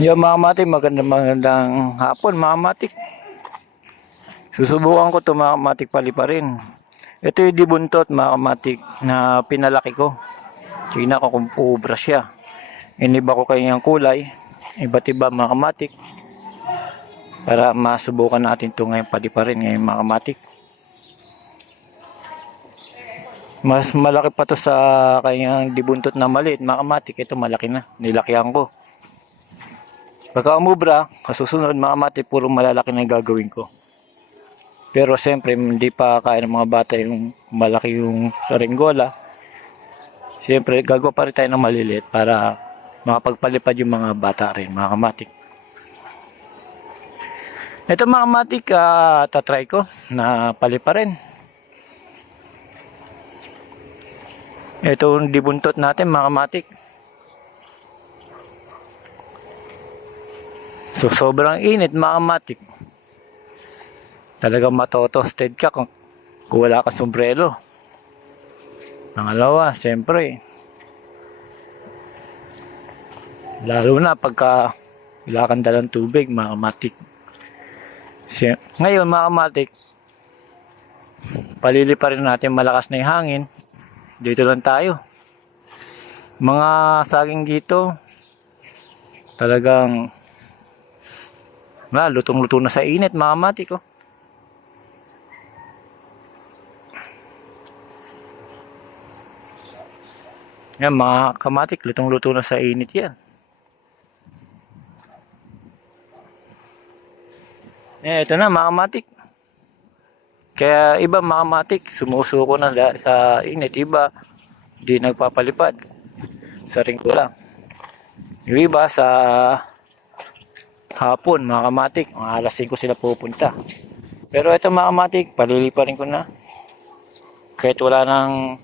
Yo mga matik, magandang hapon mga matik. Susubukan ko to mga matik paliparin. Ito yung dibuntot mga matik na pinalaki ko. Tingnan ko kung puubra siya. Iniba ko kanyang kulay, iba't iba mga matik. Para masubukan natin to ngayon paliparin ngayon mga matik. Mas malaki pa to sa kanyang dibuntot na maliit mga matik. Ito malaki na, nilakihan ko. Pagka umubra, kasusunod mga matik, puro malalaki na gagawin ko. Pero siyempre, hindi pa kaya ng mga bata yung malaki yung saringgola. Siyempre, gagawa pa rin tayo ng maliliit para makapagpalipad yung mga bata rin, mga kamatik. Ito mga kamatik, tatry ko na paliparin. Ito yung dibuntot natin mga kamatik. So, sobrang init mga kamatik. Talagang matotosted ka kung wala ka sombrero. Pangalawa, siyempre. Lalo na pagka wala kang dalang tubig mga kamatik. Ngayon mga kamatik, paliliparin natin malakas na yung hangin. Dito lang tayo. Mga saging dito, talagang lutong-luto na sa init mga kamatik ko. Yan mga kamatik, lutong-luto na sa init yan. Ito na mga kamatik. Kaya iba mga kamatik, sumusuko na sa init. Iba, di nagpapalipad. Saring ko lang. Yung iba sa hapon mga kamatik, mga alas 5 sila pupunta. Pero ito mga kamatik, paliliparin ko na. Kahit wala nang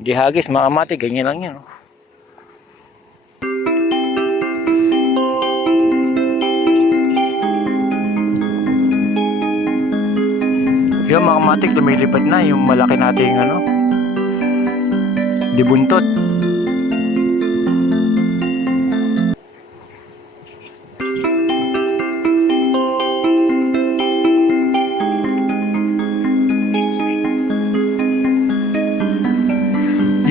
dihagis mga kamatik, ganyan lang yan. Yung mga kamatik, lumilipad na yung malaki nating dibuntot.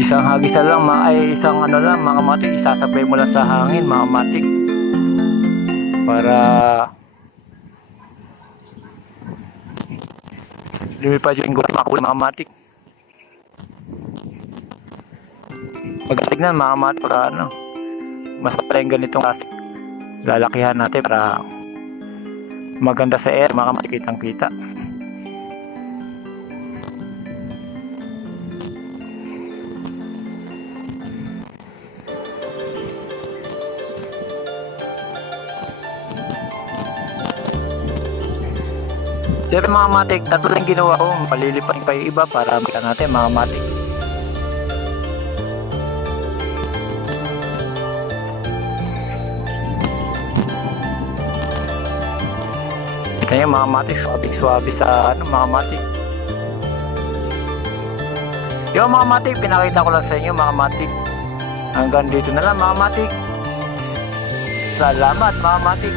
Isang hagis lang isang lang mga kamatik, isasabay mo lang sa hangin mga kamatik para lumipad yung gulat makakuli mga kamatik. Pagkatignan mga kamatik para mas pala yung ganitong kasi lalakihan natin para maganda sa air mga kamatik, kitang kita. Siyempre mga kamatik, tatlo lang ginawa ko, palilipan pa yung iba para makita natin mga kamatik. Ito yung mga kamatik, swabe sa mga kamatik. Yung mga kamatik, pinakita ko lang sa inyo mga kamatik. Hanggang dito na lang mga kamatik. Salamat mga kamatik.